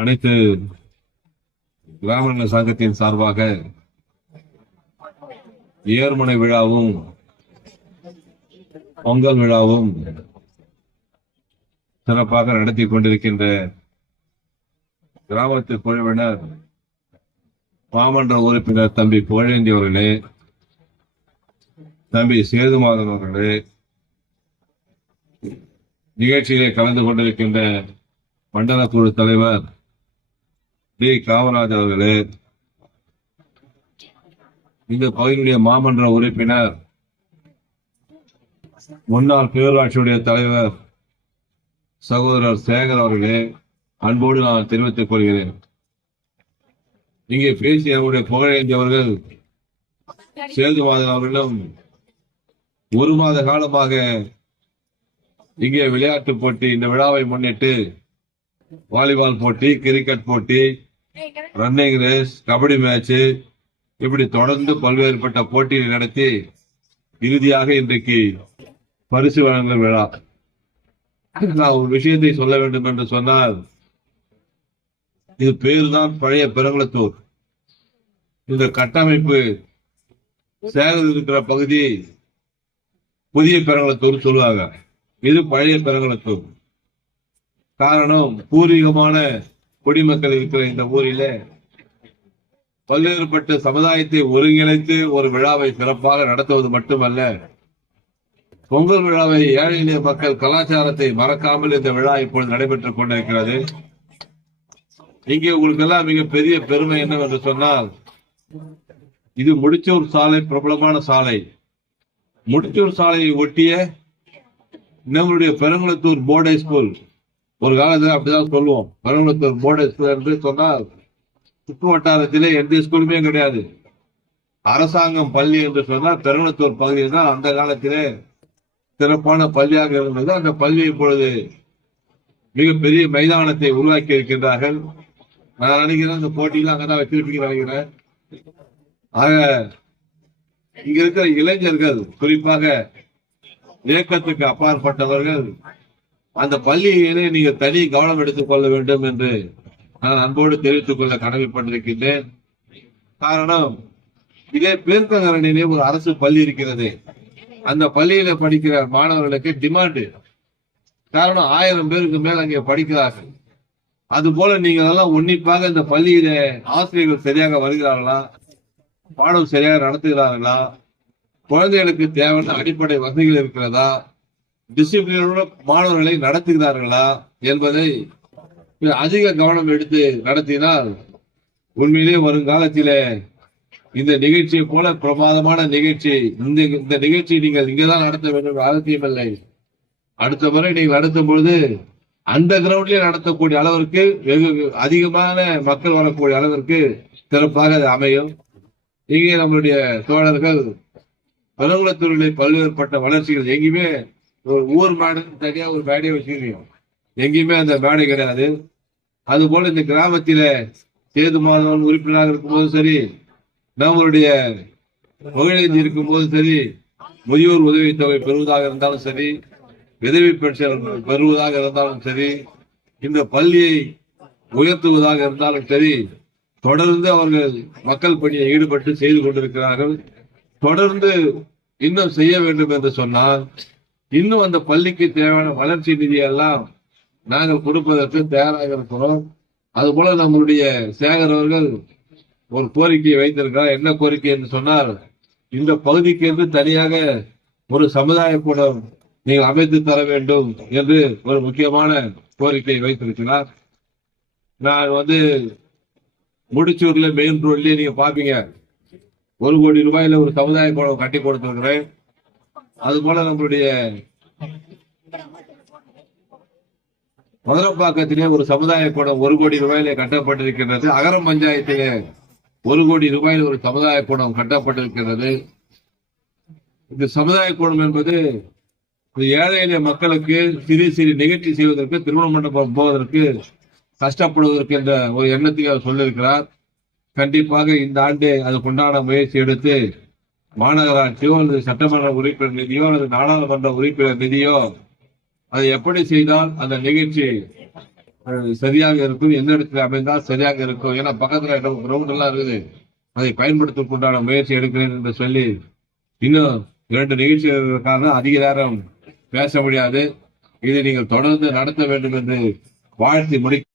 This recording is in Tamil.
அனைத்து கிராம சங்கத்தின் சார்பாக ஏர்முனை விழாவும் பொங்கல் விழாவும் சிறப்பாக நடத்தி கொண்டிருக்கின்ற கிராமத்து குழுவினர் மாமன்ற உறுப்பினர் தம்பி புகழேந்தி அவர்களே, தம்பி சேதுமாதன் அவர்களே, நிகழ்ச்சியிலே கலந்து கொண்டிருக்கின்ற மண்டல குழு தலைவர் டி காமராஜ் அவர்களே, இந்த பகுதியுடைய மாமன்ற உறுப்பினர் முன்னாள் பேரூராட்சியுடைய தலைவர் சகோதரர் சேகர் அவர்களே, அன்போடு நான் தெரிவித்துக் கொள்கிறேன். இங்கே பேசிய அவருடைய புகழேந்தி அவர்கள் சேதுமாதன் அவர்களும் ஒரு மாத காலமாக இங்கே விளையாட்டு போட்டி, இந்த விழாவை முன்னிட்டு வாலிபால் போட்டி, கிரிக்கெட் போட்டி, ரன்னிங் ரேஸ், கபடி மேட்ச், இப்படி தொடர்ந்து பல்வேறுபட்ட போட்டிகளை நடத்தி இறுதியாக இன்றைக்கு பரிசு வழங்கும் விழா. நான் ஒரு விஷயத்தை சொல்ல வேண்டும் என்று சொன்னால், இது பேர் தான் பழைய பெருங்குளத்தூர். இந்த கட்டமைப்பு சேகர் இருக்கிற பகுதி புதிய பெருங்குளத்தூர் சொல்லுவாங்க. இது பழைய பெருங்குளத்தூர். காரணம், பூர்வீகமான குடிமக்கள் இருக்கிற இந்த ஊரில பல்வேறுபட்ட சமுதாயத்தை ஒருங்கிணைத்து ஒரு விழாவை சிறப்பாக நடத்துவது மட்டுமல்ல, பொங்கல் விழாவை ஏழை எளிய மக்கள் கலாச்சாரத்தை மறக்காமல் இந்த விழா இப்பொழுது நடைபெற்றுக் கொண்டிருக்கிறது. இங்கே உங்களுக்கு எல்லாம் மிகப்பெரிய பெருமை என்னவென்று சொன்னால், இது முடிச்சூர் சாலை, பிரபலமான சாலை. முடிச்சூர் சாலையை ஒட்டிய நம்மளுடைய பெருங்குளத்தூர் போர்டே ஸ்கூல், ஒரு காலத்தில் அப்படிதான் சொல்லுவோம், பெருங்குளத்தூர் போர்டே ஸ்கூல் என்று சொன்னால் சுற்று வட்டாரத்திலே எந்த ஸ்கூலுமே கிடையாது. அரசாங்கம் பள்ளி என்று சொன்னால் பெருங்குளத்தூர் பகுதியில் தான் அந்த காலத்திலே சிறப்பான பள்ளியாக இருந்தது. அந்த பள்ளி இப்பொழுது மிகப்பெரிய மைதானத்தை உருவாக்கி இருக்கின்றார்கள். நான் நினைக்கிறேன் இந்த போட்டியில அங்கதான் வச்சிருப்பீங்க நினைக்கிறேன். ஆக இங்க இருக்கிற இளைஞர்கள், குறிப்பாக இயக்கத்துக்கு அப்பாற்பட்டவர்கள், அந்த பள்ளியிலே நீங்க தனி கவனம் எடுத்துக் கொள்ள வேண்டும் என்று நான் அன்போடு தெரிவித்துக் கொள்ள கடமைப்பட்டிருக்கின்றேன். காரணம், இதே பேர்க்கங்கரணிலே ஒரு அரசு பள்ளி இருக்கிறது. அந்த பள்ளியில படிக்கிற மாணவர்களுக்கு டிமாண்டு. காரணம், 1000 பேருக்கு மேல் அங்கே படிக்கிறார்கள். அது போல நீங்கள் எல்லாம் உன்னிப்பாக இந்த பள்ளியில ஆசிரியர்கள் சரியாக வருகிறார்களா, பாடம் சரியாக நடத்துகிறார்களா, குழந்தைகளுக்கு தேவையான அடிப்படை வசதிகள் இருக்கிறதா, டிசிப்ளினோட மாணவர்களை நடத்துகிறார்களா என்பதை அதிக கவனம் எடுத்து நடத்தினால் உண்மையிலே வருங்காலத்திலே இந்த நிகழ்ச்சியை போல பிரமாதமான நிகழ்ச்சி, இந்த நிகழ்ச்சி நீங்கள் இங்கதான் நடத்த வேண்டும் அவசியமில்லை. அடுத்த முறை நீங்கள் நடத்தும் பொழுது அந்த கிரவுண்ட்லயே நடத்தக்கூடிய அளவிற்கு வெகு அதிகமான மக்கள் வரக்கூடிய அளவிற்கு சிறப்பாக அது அமையும். இங்கே நம்மளுடைய தோழர்கள் பெருங்குளத்தூரிலே பல்வேறுபட்ட வளர்ச்சிகள், எங்கேயுமே ஒரு ஊர் மேடை தனியா ஒரு மேடையை வச்சிருக்கோம், எங்கேயுமே அந்த மேடை கிடையாது. அதுபோல இந்த கிராமத்தில சேதுமாதவன் உறுப்பினராக இருக்கும்போது சரி, நம்மளுடைய புகழேந்தி இருக்கும் போது சரி, முதியோர் உதவித்தொகை பெறுவதாக இருந்தாலும் சரி, விதவை பென்ஷன் பெறுவதாக இருந்தாலும் சரி, இந்த பள்ளியை உயர்த்துவதாக இருந்தாலும் சரி, தொடர்ந்து அவர்கள் மக்கள் பணியை ஈடுபட்டு செய்து கொண்டிருக்கிறார்கள். தொடர்ந்து இன்னும் செய்ய வேண்டும் என்று சொன்னால், இன்னும் அந்த பள்ளிக்கு தேவையான வளர்ச்சி நிதியெல்லாம் நாங்கள் கொடுப்பதற்கு தயாராக இருக்கிறோம். அதுபோல நம்மளுடைய சேகர் அவர்கள் ஒரு கோரிக்கையை வைத்திருக்கிறார். என்ன கோரிக்கை என்று சொன்னால், இந்த பகுதிக்கு என்று தனியாக ஒரு சமுதாய கூடம் நீங்கள் அமைத்து தர வேண்டும் என்று ஒரு முக்கியமான கோரிக்கையை வைத்திருக்கிறார். நான் முடிச்சூர்ல மெயின் ரோட்லயே நீங்க பாப்பீங்க, 1 கோடி ரூபாயில ஒரு சமுதாய கூடம் கட்டி கொடுத்திருக்கிறேன். அதுபோல நம்மளுடைய மதுரப்பாக்கத்திலே ஒரு சமுதாய கூடம் 1 கோடி ரூபாயிலே கட்டப்பட்டிருக்கின்றது. அகரம் பஞ்சாயத்திலே 1 கோடி ரூபாயில் ஒரு சமுதாய கூடம் கட்டப்பட்டிருக்கிறது. இந்த சமுதாய கூடம் என்பது ஏழை எளிய மக்களுக்கு சிறு சிறு நிகழ்ச்சி செய்வதற்கு, திருமண மண்டபம் போவதற்கு கஷ்டப்படுவதற்கு என்ற ஒரு எண்ணத்தை அவர் சொல்லியிருக்கிறார். கண்டிப்பாக இந்த ஆண்டு அதுக்குண்டான முயற்சி எடுத்து மாநகராட்சியோ அல்லது சட்டமன்ற உறுப்பினர் நிதியோ அல்லது நாடாளுமன்ற உறுப்பினர் நிதியோ அதை எப்படி செய்தால் அந்த நிகழ்ச்சி சரியாக இருக்கும், எந்த இடத்துல அமைந்தால் சரியாக இருக்கும். ஏன்னா பக்கத்துல கிரவுண்ட் எல்லாம் இருக்குது, அதை பயன்படுத்துவதற்குண்டான முயற்சி எடுக்கிறேன் என்று சொல்லி இன்னும் 2 நிகழ்ச்சிகளுக்காக அதிக நேரம் பேச முடியாது. இதை நீங்கள் தொடர்ந்து நடத்த வேண்டும் என்று வாழ்த்தி